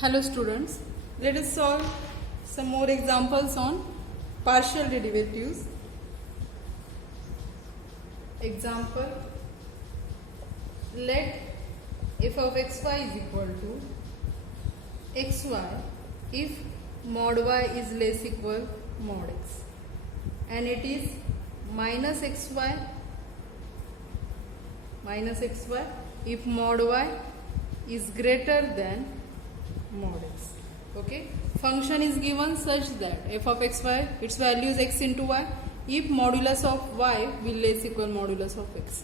Hello students, let us solve some more examples on partial derivatives. Example, let f of xy is equal to xy if mod y is less equal mod x, and it is minus xy if mod y is greater than mod x. Okay, function is given such that f of xy, its value is x into y if modulus of y will less equal modulus of x,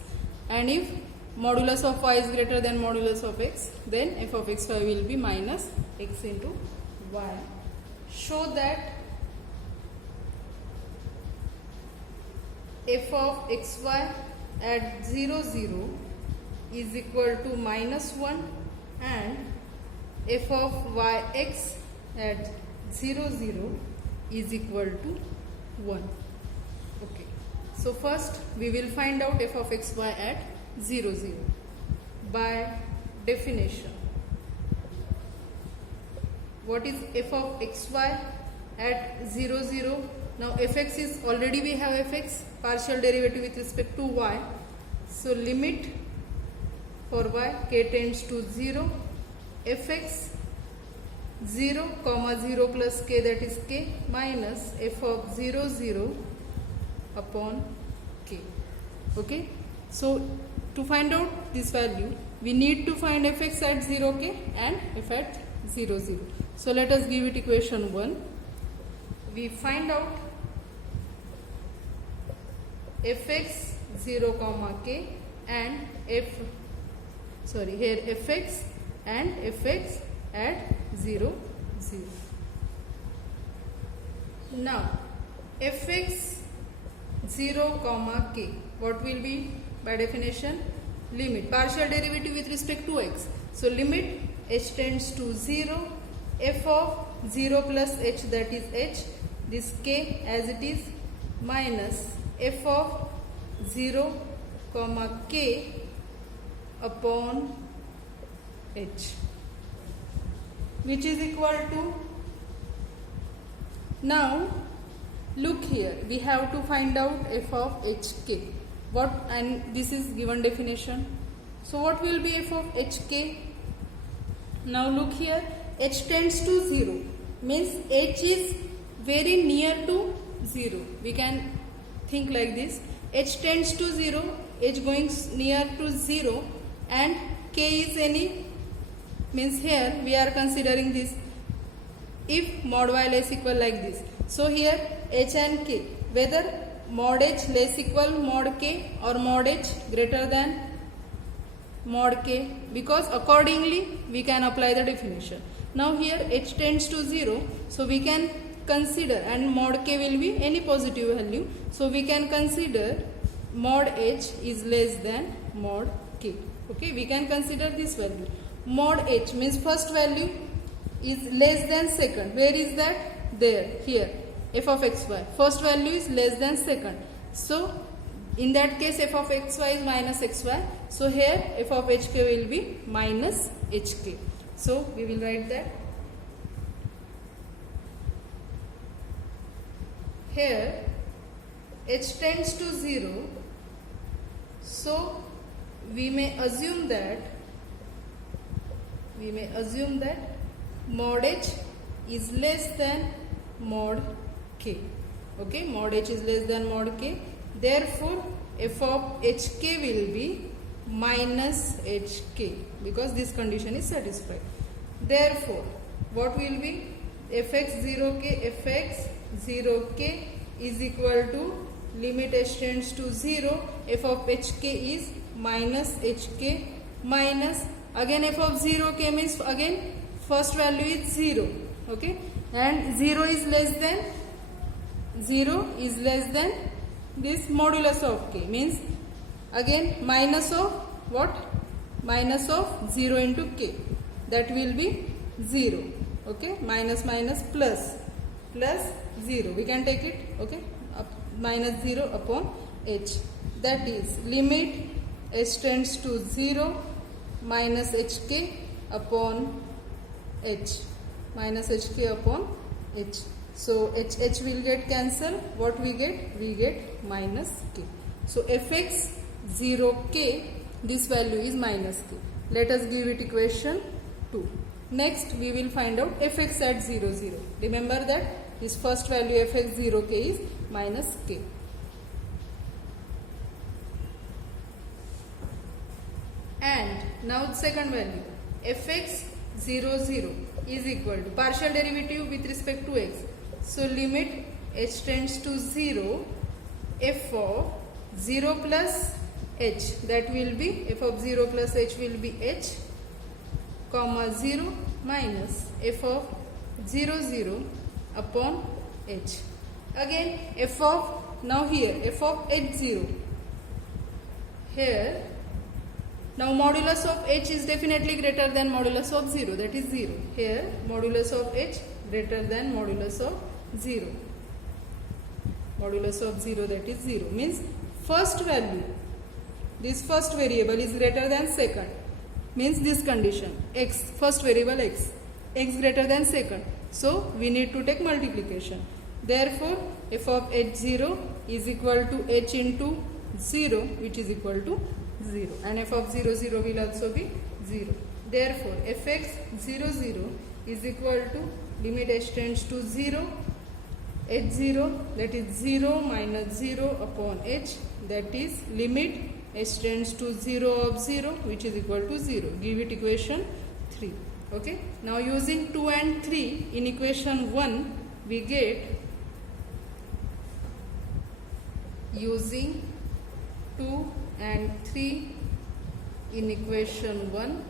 and if modulus of y is greater than modulus of x, then f of xy will be minus x into y. Show that f of xy at 0, 0 is equal to minus 1 and f of yx at 0, 0 is equal to 1. Okay. So first we will find out f of xy at 0, 0 by definition. What is f of xy at 0, 0? Now fx is already we have fx, partial derivative with respect to y. So limit for y k tends to 0, fx 0, 0 plus k, that is k, minus f of 0, 0 upon k. Okay. So to find out this value, we need to find fx at 0k and f at 0, 0. So let us give it equation 1. We find out fx 0, k and fx and fx at 0, 0. Now fx 0, k, what will be by definition? Limit partial derivative with respect to x. So limit h tends to 0, f of 0 plus h, that is h, this k as it is, minus f of 0, k upon h, which is equal to, now look here, we have to find out f of hk. What, and this is given definition. So what will be f of hk? Now look here, h tends to 0 means h is very near to 0. We can think like this, h tends to 0, h going near to 0, and k is any, means here we are considering this if mod y less equal like this. So here h and k, whether mod h less equal mod k or mod h greater than mod k, because accordingly we can apply the definition. Now here h tends to 0, so we can consider, and mod k will be any positive value, so we can consider mod h is less than mod k. Okay, we can consider this value. Mod h means first value is less than second. Where is that? There, here, f of xy. First value is less than second. So in that case f of xy is minus xy. So here f of hk will be minus hk. So we will write that. Here h tends to 0. So we may assume that mod h is less than mod k. Okay, mod h is less than mod k. Therefore f of hk will be minus hk, because this condition is satisfied. Therefore what will be fx 0k is equal to limit h tends to 0, f of hk is minus hk, minus again f of 0k means again first value is 0. Okay, and 0 is less than this modulus of k, means again minus of what? Minus of 0 into k, that will be 0. Okay, minus plus 0, we can take it. Okay, minus 0 upon h, that is limit h tends to 0 minus hk upon h, minus hk upon h. So h will get cancelled. What we get? We get minus k. So fx 0k, this value is minus k. Let us give it equation 2. Next we will find out fx at 0, 0. Remember that this first value fx 0k is minus k. And now the second value fx 0, 0 is equal to partial derivative with respect to x. So limit h tends to 0, f of 0 plus h, that will be f of 0 plus h will be h, comma 0 minus f of 0, 0 upon h. Again f of, now here f of h0, here now modulus of h is definitely greater than modulus of 0, that is 0. Here modulus of h greater than modulus of 0. Modulus of 0, that is 0, means first value, this first variable is greater than second, means this condition x, first variable x greater than second. So we need to take multiplication. Therefore f of h0 is equal to h into 0, which is equal to 0, and f of 0, 0 will also be 0. Therefore fx 0, 0 is equal to limit h tends to 0, h0, that is 0 minus 0 upon h, that is limit h tends to 0 of 0, which is equal to 0. Give it equation 3. Okay. Now using 2 and 3 in equation 1, we get, using 2 and 3 in equation 1,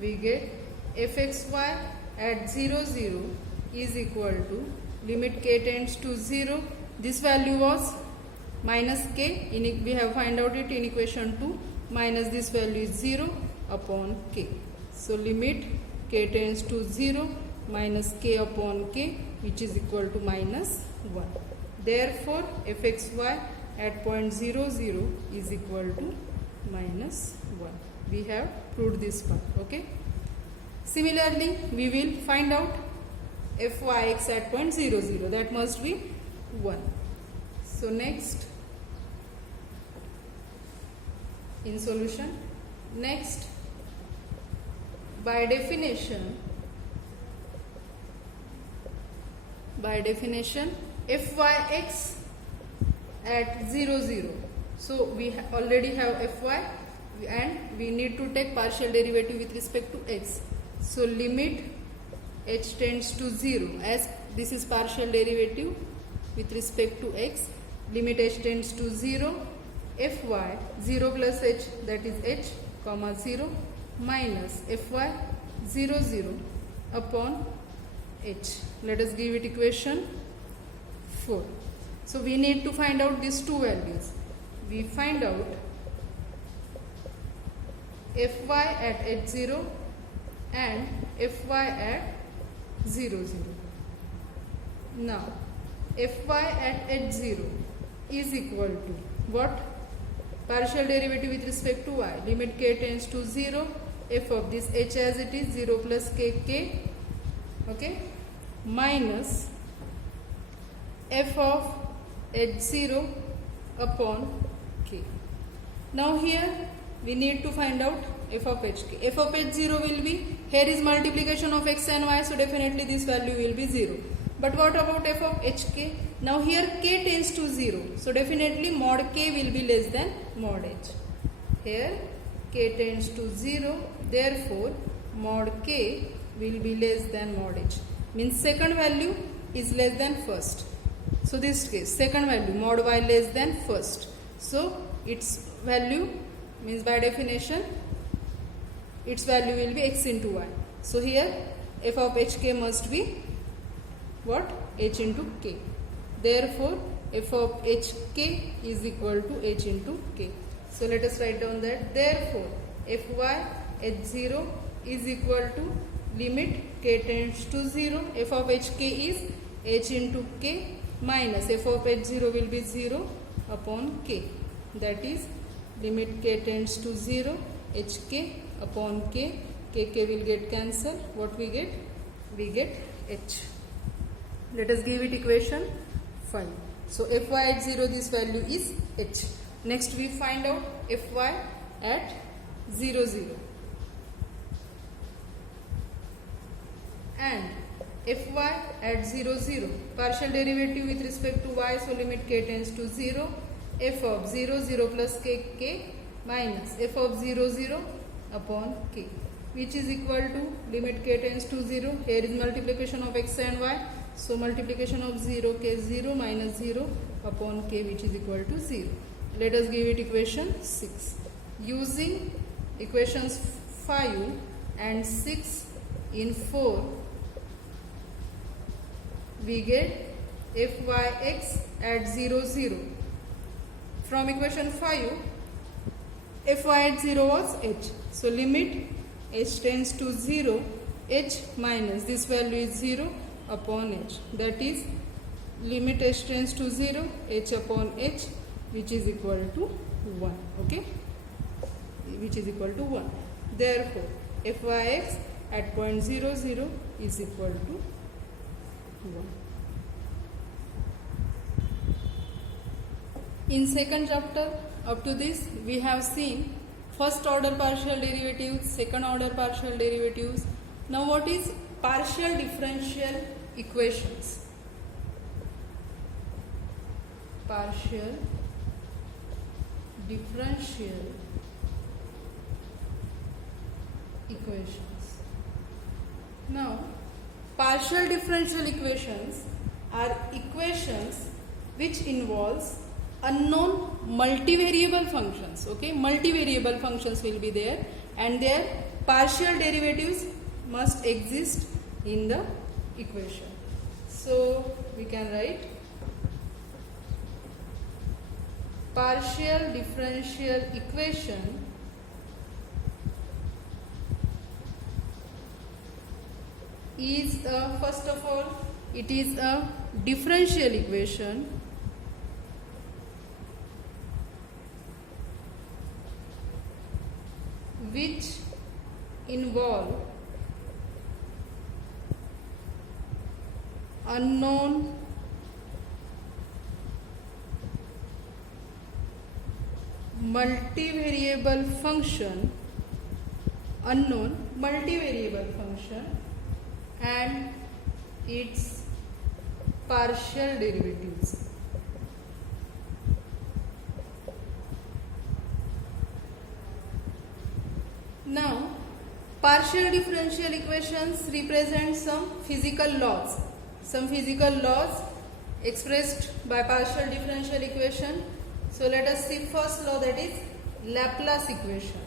we get fxy at 0, 0 is equal to limit k tends to 0. This value was minus k, we have find out it in equation 2, minus this value is 0 upon k. So limit k tends to 0 minus k upon k, which is equal to minus 1. Therefore fxy at point 0, 0 is equal to minus 1. We have proved this part. Okay. Similarly, we will find out fyx at point 0, 0. That must be 1. So next, in solution, next, by definition fyx at 0, 0. So we already have fy and we need to take partial derivative with respect to x. So limit h tends to 0, as this is partial derivative with respect to x, limit h tends to 0, fy 0 plus h, that is h, comma 0 minus fy 0, 0 upon h. Let us give it equation 4. So we need to find out these two values. We find out fy at h0 and fy at 0, 0. Now fy at h0 is equal to what? Partial derivative with respect to y, limit k tends to 0, f of this h as it is 0 plus k, okay, minus f of h0 upon k. Now here we need to find out f of hk. F of h0 will be, here is multiplication of x and y, so definitely this value will be 0. But what about f of hk? Now here k tends to 0, so definitely mod k will be less than mod h. Here k tends to 0, therefore mod k will be less than mod h. Means second value is less than first. So this case, second value mod y less than first. So its value, means by definition its value will be x into y. So here f of hk must be what? H into k. Therefore f of hk is equal to h into k. So let us write down that. Therefore fy h0 is equal to limit k tends to 0, f of hk is h into k minus f of h0 will be 0 upon k, that is limit k tends to 0 hk upon k k will get cancelled. What we get? We get h. Let us give it equation 5. So fy at 0, this value is h. Next we find out fy at 0, 0. And fy at 0, 0. Partial derivative with respect to y, so limit k tends to 0. F of 0, 0 plus k minus f of 0, 0 upon k, which is equal to limit k tends to 0. Here is multiplication of x and y. So multiplication of 0 k 0 minus 0 upon k, which is equal to 0. Let us give it equation 6. Using equations 5 and 6 in 4, we get fyx at 0, 0. From equation 5, fy at 0 was h. So limit h tends to 0, h minus this value is 0 upon h. That is limit h tends to 0, h upon h, which is equal to 1. Okay, which is equal to 1. Therefore, fyx at point 0, 0 is equal to 1. In second chapter, up to this, we have seen first order partial derivatives, second order partial derivatives. Now what is partial differential equations? Partial differential equations. Now, partial differential equations are equations which involves unknown multivariable functions. Okay, multivariable functions will be there, and their partial derivatives must exist in the equation. So we can write partial differential equation is first of all, it is a differential equation which involve unknown multivariable function, and its partial derivatives. Now, partial differential equations represent some physical laws. Some physical laws expressed by partial differential equation. So let us see first law, that is Laplace equation.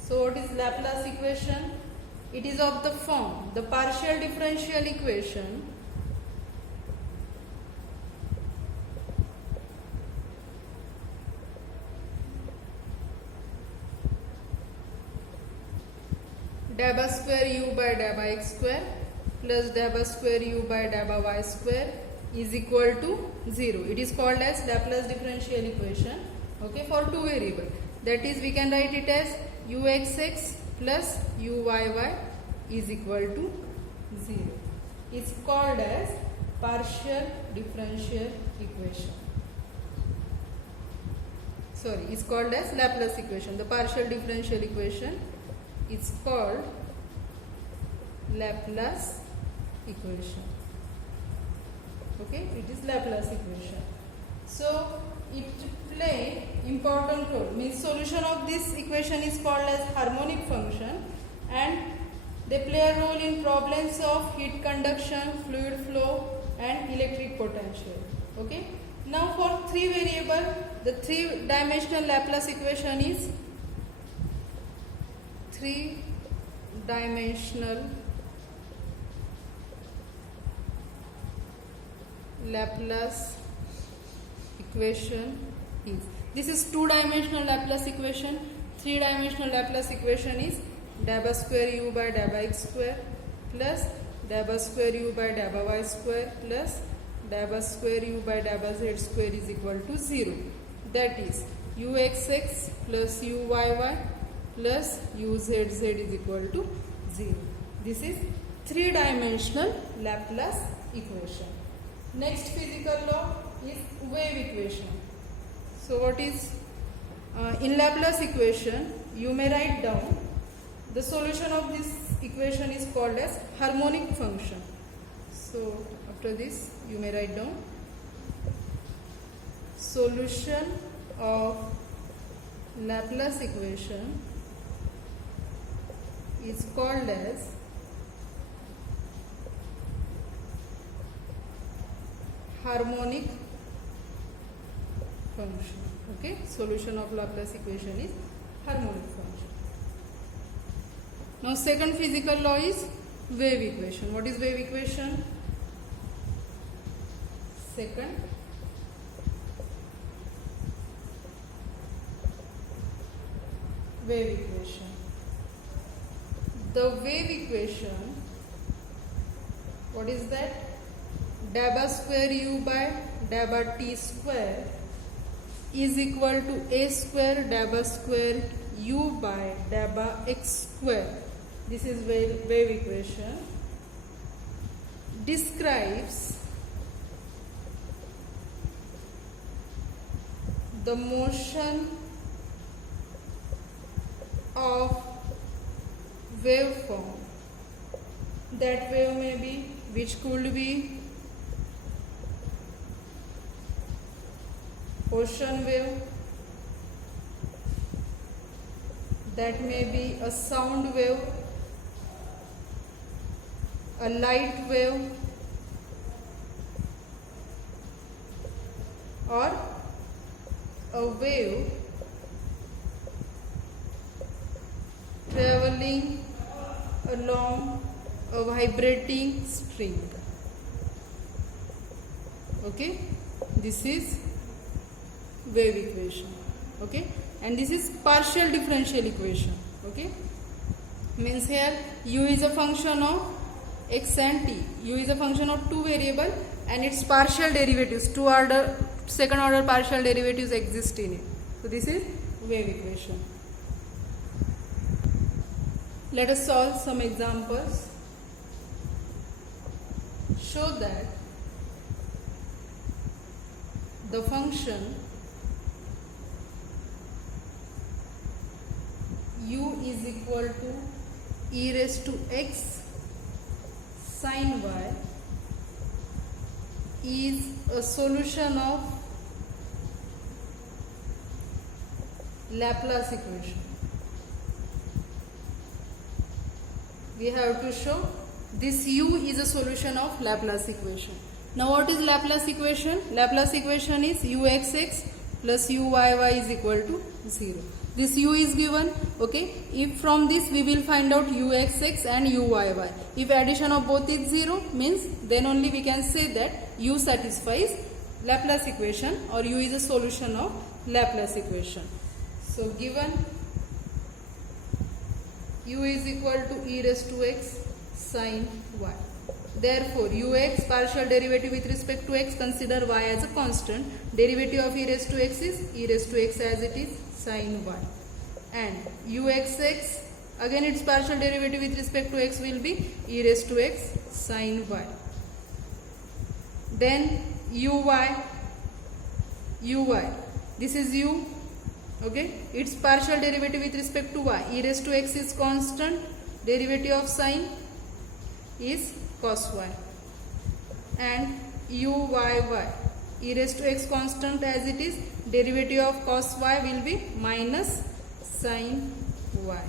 So what is Laplace equation? It is of the form, the partial differential equation dabba square u by dabba x square plus dabba square u by dabba y square is equal to 0. It is called as Laplace differential equation, okay, for two variables. That is, we can write it as uxx plus uyy is equal to 0. It's called as partial differential equation. Sorry, it's called as Laplace equation. The partial differential equation is called Laplace equation. Okay, it is Laplace equation. So it play important role. Means solution of this equation is called as harmonic function, and they play a role in problems of heat conduction, fluid flow, and electric potential. Okay. Now for three variable, the three-dimensional Laplace equation is three-dimensional Laplace equation is. This is two-dimensional Laplace equation. Three-dimensional Laplace equation is dabba square u by dabba x square plus dabba square u by dabba y square plus dabba square u by dabba z square is equal to 0. That is, uxx plus uyy plus uzz is equal to 0. This is three-dimensional Laplace equation. Next physical law is wave equation. So what is in Laplace equation, you may write down the solution of this equation is called as harmonic function. So after this you may write down solution of Laplace equation is called as harmonic function. Okay, solution of Laplace equation is harmonic function. Now second physical law is wave equation. What is wave equation? Second wave equation. The wave equation, what is that? Dabba square u by dabba t square is equal to a square dabba square u by dabba x square. This is wave equation. Describes the motion of waveform. That wave may be, which could be ocean wave, that may be a sound wave, a light wave, or a wave traveling along a vibrating string. Okay, this is wave equation. Okay, and this is partial differential equation. Okay, means here u is a function of x and t. U is a function of two variable and its partial derivatives, second order partial derivatives exist in it. So this is wave equation. Let us solve some examples. Show that the function u is equal to e raised to x sin y is a solution of Laplace equation. We have to show this u is a solution of Laplace equation. Now what is Laplace equation? Laplace equation is uxx plus uyy is equal to 0. This u is given. Okay, if from this we will find out uxx and uyy. If addition of both is 0 means then only we can say that u satisfies Laplace equation or u is a solution of Laplace equation. So given u is equal to e raised to x sin y. Therefore ux partial derivative with respect to x, consider y as a constant. Derivative of e raised to x is e raised to x as it is sin y. And uxx, again its partial derivative with respect to x will be e raised to x sin y. Then uy, this is u. Okay, its partial derivative with respect to y, e raised to x is constant, derivative of sin is cos y, and uyy, e raised to x constant as it is, derivative of cos y will be minus sin y.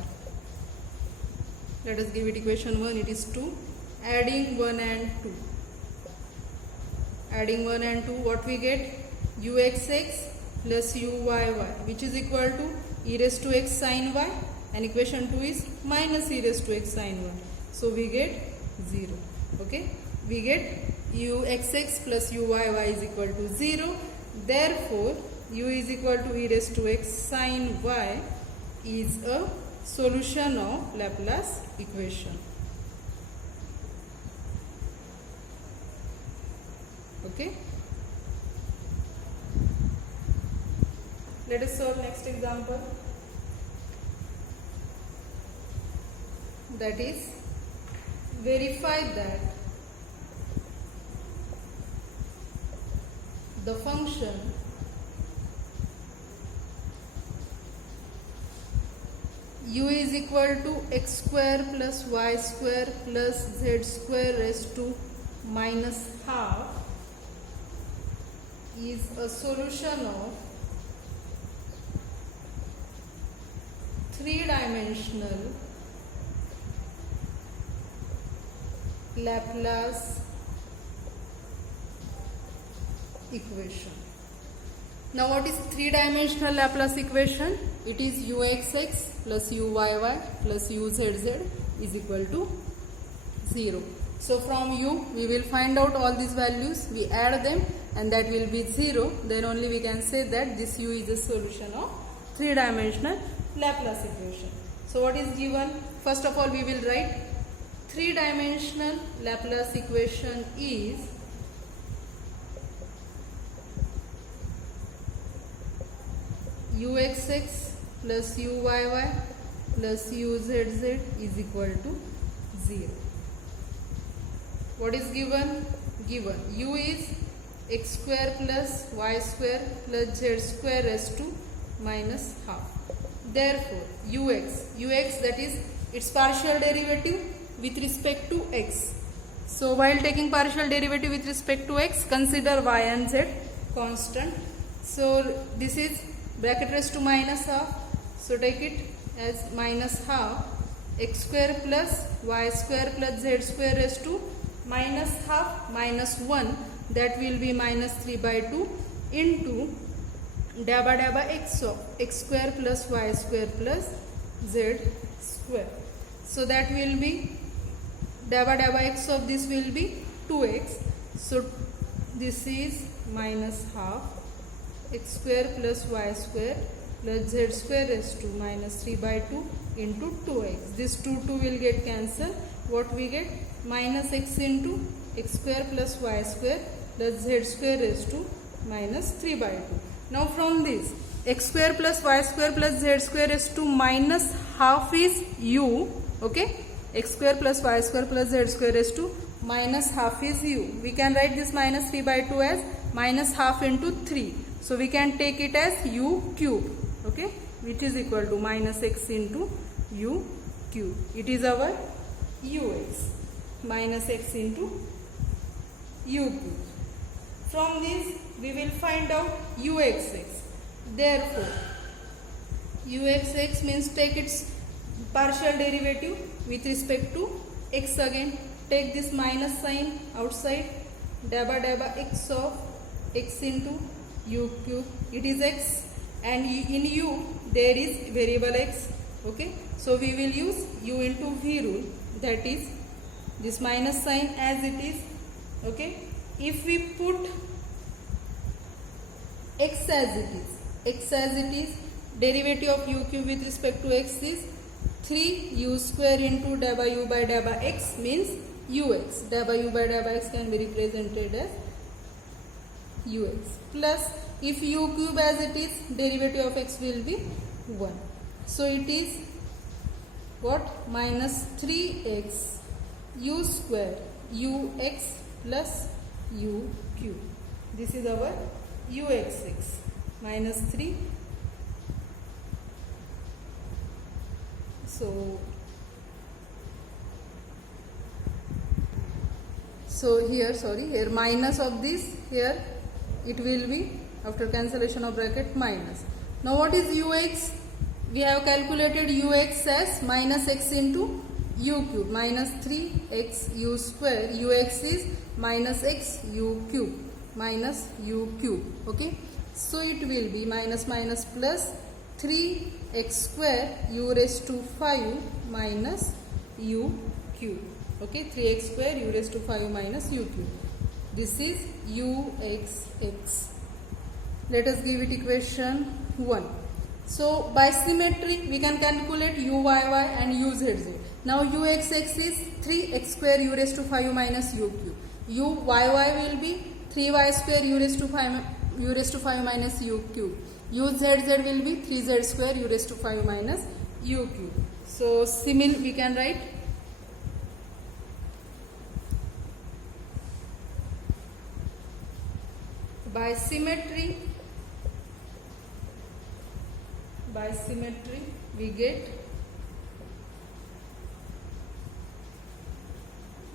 Let us give it equation 1, it is 2. Adding 1 and 2. Adding 1 and 2, what we get? uxx plus uyy, which is equal to e raised to x sin y, and equation 2 is minus e raised to x sin y. So we get 0. Okay, we get uxx plus uyy is equal to 0. Therefore u is equal to e raised to x sin y is a solution of Laplace equation. Okay, Let us solve next example. That is, verify that the function u is equal to x square plus y square plus z square raised to minus half is a solution of three-dimensional Laplace equation. Now what is three-dimensional Laplace equation? It is uxx plus uyy plus uzz is equal to 0. So from u we will find out all these values, we add them and that will be 0. Then only we can say that this u is a solution of three-dimensional Laplace equation. So what is given? First of all we will write three-dimensional Laplace equation is uxx plus uyy plus uzz is equal to 0. What is given? Given u is x square plus y square plus z square raised to minus half. Therefore ux that is its partial derivative with respect to x. So while taking partial derivative with respect to x, consider y and z constant. So this is bracket raised to minus half. So take it as minus half x square plus y square plus z square raised to minus half minus 1, that will be minus 3 by 2 into daba x of x square plus y square plus z square. So that will be daba x of this will be 2x. So this is minus half x square plus y square plus z square raised to minus 3 by 2 into 2x. This 2 will get cancelled. What we get? Minus x into x square plus y square plus z square raised to minus 3 by 2. Now from this x square plus y square plus z square raised to minus half is u. Okay, x square plus y square plus z square raised to minus half is u. We can write this minus 3 by 2 as minus half into 3. So we can take it as u cube. Okay, which is equal to minus x into u cube. It is our ux, minus x into u cube. From this we will find out uxx. Therefore uxx means take its partial derivative with respect to x again. Take this minus sign outside. Daba x of x into u cube. It is x and in u there is variable x. Okay, so we will use u into v rule, that is this minus sign as it is. Okay, if we put x as it is, derivative of u cube with respect to x is 3u square into daba u by daba x means ux. Daba u by daba x can be represented as ux, plus if u cube as it is, derivative of x will be 1. So it is what? Minus 3x u square ux plus u cube. This is our uxx, minus 3. So here minus of this, here it will be after cancellation of bracket minus. Now what is ux? We have calculated ux as minus x into u cube, minus 3x u square. Ux is minus x u cube, minus u cube. Okay, so it will be minus minus plus 3x square u raised to 5 minus u cube. Okay, 3x square u raised to 5 minus u cube. This is uxx. Let us give it equation 1. So by symmetry we can calculate uyy and uzz. Now uxx is 3x square u raised to 5 minus u cube. Uyy will be 3y square u raised to 5 minus u cube. u z z will be 3z square u raised to 5 minus u cube. So simil we can write by symmetry we get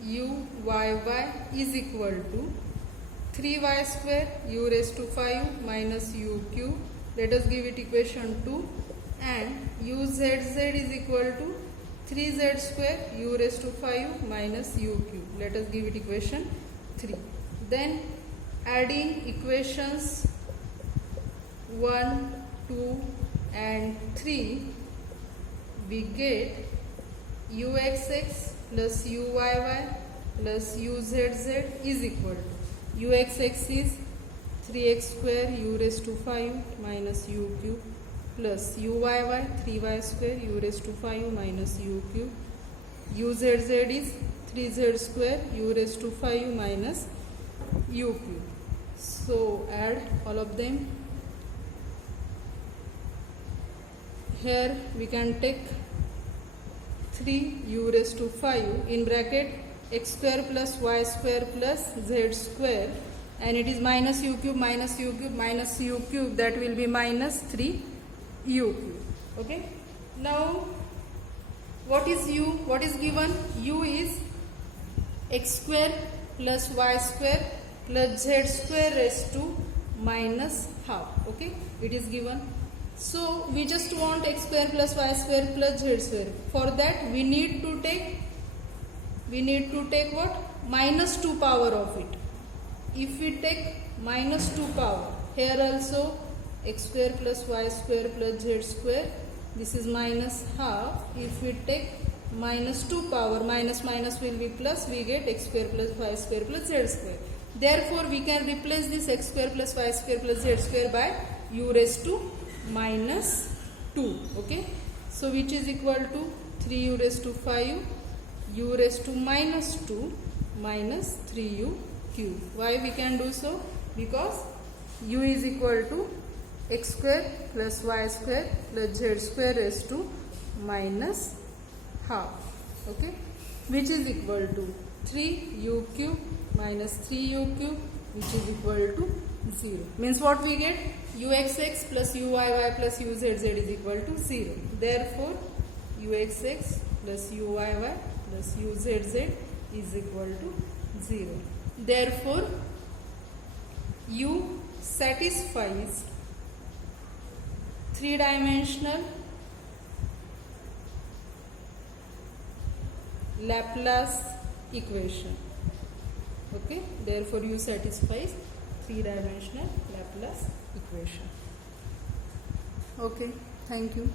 u y is equal to 3y square u raised to 5 minus u cube. Let us give it equation 2, and u z is equal to 3z square u raised to 5 minus u cube. Let us give it equation 3. Then adding equations 1, 2 and 3, we get uxx plus uyy plus uzz is equal to uxx is 3x square u raised to 5 minus u cube plus uyy 3y square u raised to 5 minus u cube. Uzz is 3z square u raised to 5 minus u cube. So add all of them. Here we can take 3 u raised to 5 in bracket x square plus y square plus z square, and it is minus u cube minus u cube minus u cube, that will be minus 3 u cube. Okay. Now what is u? What is given? U is x square plus y square plus z square raised to minus half. Okay, it is given. So we just want x square plus y square plus z square. For that we need to take what? Minus 2 power of it. If we take minus 2 power, here also x square plus y square plus z square, this is minus half. If we take minus 2 power, minus minus will be plus, we get x square plus y square plus z square. Therefore we can replace this x square plus y square plus z square by u raised to minus 2. Okay, so which is equal to 3u raised to 5 u raised to minus 2 minus 3u cube. Why we can do so? Because u is equal to x square plus y square plus z square raised to minus half. Okay, which is equal to 3u cube minus 3u cube, which is equal to 0. Means what we get? Uxx plus uyy plus uzz is equal to 0. Therefore uxx plus uyy plus uzz is equal to 0. Therefore u satisfies three-dimensional Laplace equation. Okay, therefore u satisfies three-dimensional Laplace equation. Okay, thank you.